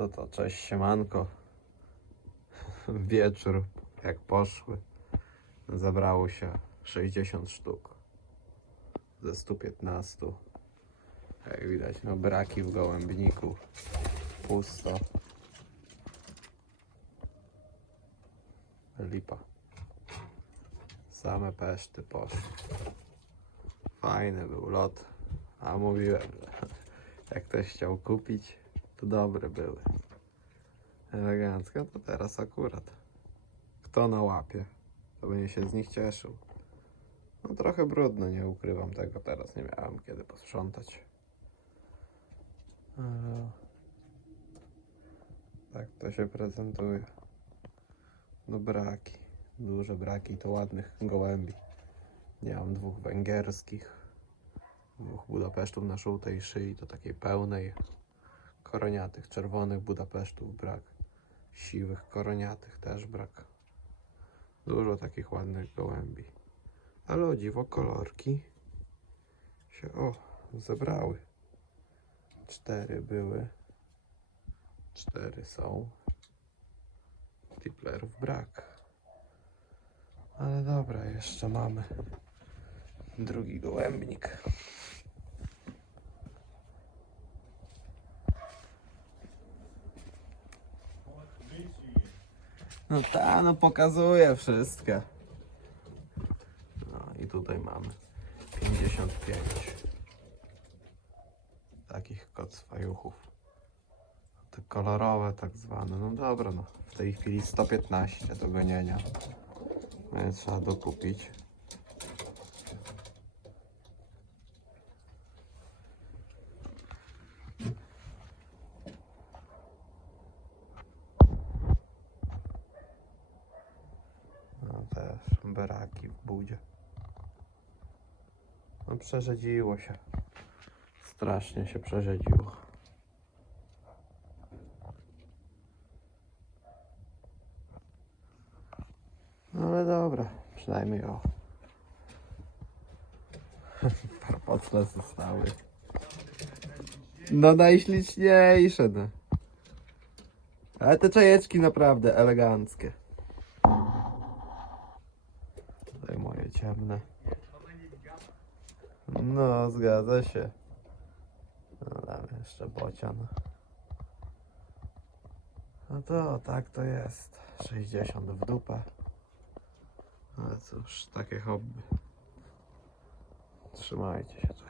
No to cześć siemanko. Wieczór, jak poszły, zabrało się 60 sztuk ze 115. Jak widać, no braki w gołębniku. Pusto. Lipa. Same peszty poszły. Fajny był lot. A mówiłem, że jak ktoś chciał kupić, to dobre były. Elegancko, to teraz akurat. Kto na łapie, to będzie się z nich cieszył. No trochę brudno, nie ukrywam tego. Teraz nie miałem kiedy posprzątać. Ale Tak to się prezentuje. No braki. Duże braki to ładnych gołębi. Nie mam dwóch węgierskich. Dwóch Budapesztów na żółtej szyi, to takiej pełnej. Koroniatych, czerwonych Budapesztów brak. Siwych, koroniatych też brak. Dużo takich ładnych gołębi. Ale o dziwo kolorki się o zebrały. Cztery były. Cztery są. Tiplerów brak. Ale dobra, jeszcze mamy drugi gołębnik. No ta, no pokazuje wszystkie. No i tutaj mamy 55 takich kocwajuchów. Te kolorowe tak zwane. No dobra, no w tej chwili 115 do gonienia. Więc trzeba dokupić. Beraki w budzie. No przerzedziło się. Strasznie się przerzedziło. No ale dobra, przynajmniej o. Parpocle zostały. No najśliczniejsze, no. Ale te czajeczki naprawdę eleganckie. Tutaj moje ciemne. No, zgadza się. No jeszcze bocian. No to tak to jest. 60 w dupę. Ale cóż, takie hobby. Trzymajcie się.